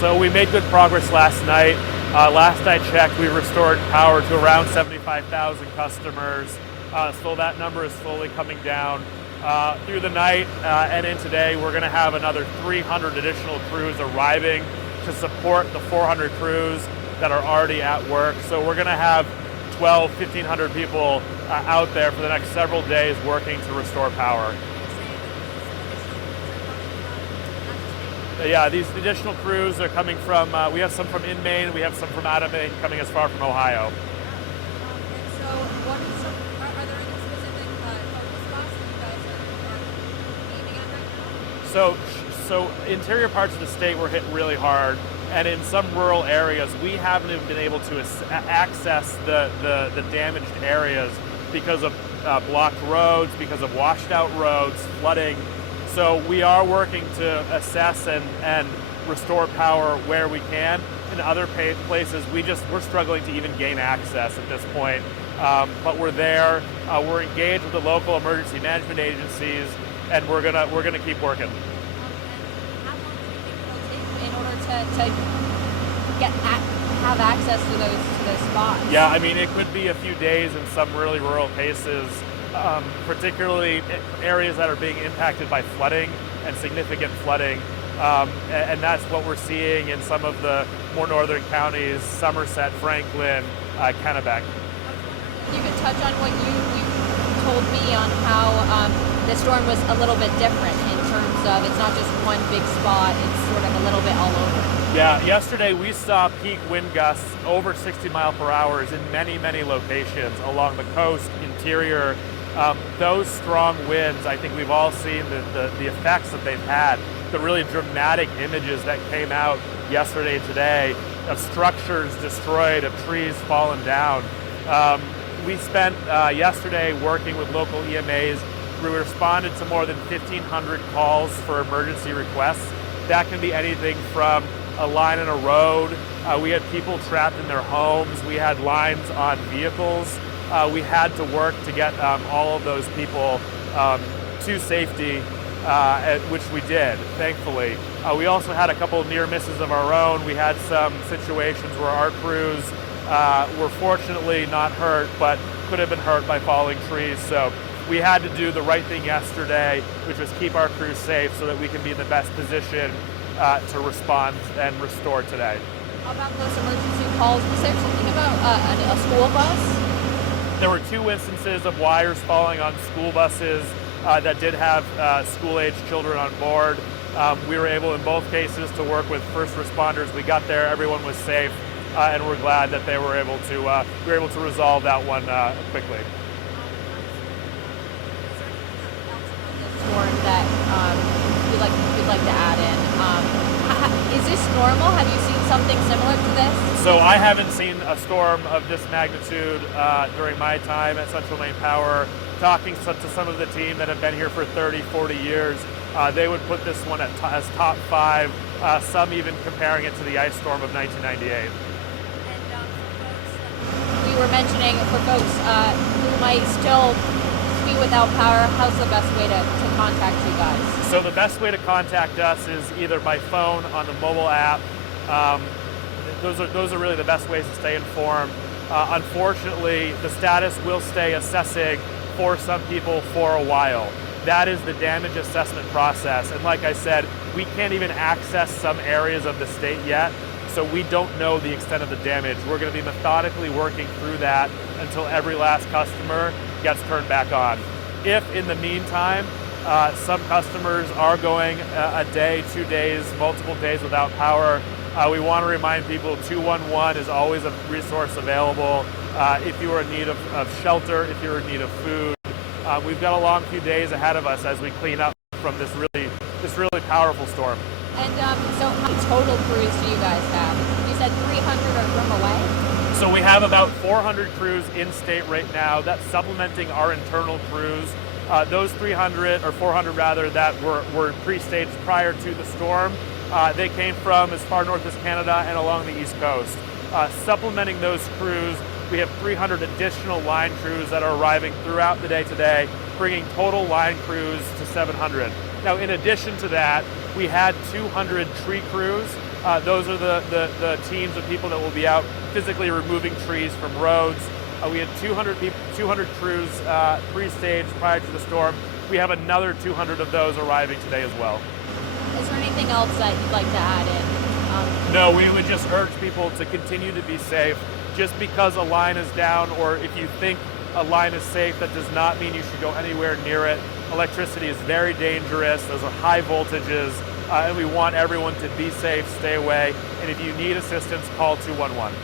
So we made good progress last night. Last I checked, we restored power to around 75,000 customers. So that number is slowly coming down. Through the night and in today, we're going to have another 300 additional crews arriving to support the 400 crews that are already at work. So we're going to have 1,500 people out there for the next several days working to restore power. Yeah, these additional crews are coming from, we have some from in Maine, we have some from out of Maine coming as far from Ohio. And so are there any specific focus spots that you guys are aiming at right now? So interior parts of the state were hit really hard, and in some rural areas, we haven't even been able to access the damaged areas because of blocked roads, because of washed out roads, flooding. So we are working to assess and restore power where we can. In other places, we're struggling to even gain access at this point. But we're there. We're engaged with the local emergency management agencies, and we're gonna keep working. And how long do you think it'll take in order to have access to those spots? Yeah, I mean, it could be a few days in some really rural cases. Particularly areas that are being impacted by flooding and significant flooding. And that's what we're seeing in some of the more northern counties, Somerset, Franklin, Kennebec. You could touch on what you told me on how the storm was a little bit different in terms of it's not just one big spot, it's sort of a little bit all over. Yeah, yesterday we saw peak wind gusts over 60 mile per hour in many, many locations along the coast, interior. Those strong winds, I think we've all seen the effects that they've had, the really dramatic images that came out yesterday and today of structures destroyed, of trees fallen down. We spent yesterday working with local EMAs. We responded to more than 1,500 calls for emergency requests. That can be anything from a line in a road. We had people trapped in their homes. We had lines on vehicles. We had to work to get all of those people to safety, which we did, thankfully. We also had a couple near misses of our own. We had some situations where our crews were fortunately not hurt, but could have been hurt by falling trees. So we had to do the right thing yesterday, which was keep our crews safe so that we can be in the best position to respond and restore today. About those emergency calls, was there something about a school bus? There were 2 instances of wires falling on school buses that did have school-aged children on board. We were able, in both cases, to work with first responders. We got there, everyone was safe, and we're glad that we were able to resolve that one quickly. Storm that you'd like to add in. Is this normal? Have you seen something similar to this? So I haven't seen a storm of this magnitude during my time at Central Maine Power. Talking to some of the team that have been here for 30, 40 years, they would put this one as top 5, some even comparing it to the ice storm of 1998. And we were mentioning for folks who might still be without power, how's the best way to contact you guys? So the best way to contact us is either by phone, on the mobile app. Those are really the best ways to stay informed. Unfortunately, the status will stay assessing for some people for a while. That is the damage assessment process. And like I said, we can't even access some areas of the state yet, so we don't know the extent of the damage. We're going to be methodically working through that until every last customer gets turned back on. If in the meantime, some customers are going a day, 2 days, multiple days without power, we want to remind people 211 is always a resource available if you are in need of shelter, if you're in need of food. We've got a long few days ahead of us as we clean up from this really powerful storm. And so how many total crews do you guys have? You said 300 are from away? So we have about 400 crews in state right now. That's supplementing our internal crews. Those 300 or 400 rather that were pre-staged prior to the storm, they came from as far north as Canada and along the East Coast. Supplementing those crews, we have 300 additional line crews that are arriving throughout the day today, bringing total line crews to 700. Now, in addition to that, we had 200 tree crews Those are the teams of people that will be out physically removing trees from roads. We had 200 crews pre-staged prior to the storm. We have another 200 of those arriving today as well. Is there anything else that you'd like to add in? No, we would just urge people to continue to be safe. Just because a line is down, or if you think a line is safe, that does not mean you should go anywhere near it. Electricity is very dangerous. Those are high voltages, and we want everyone to be safe, stay away, and if you need assistance, call 211.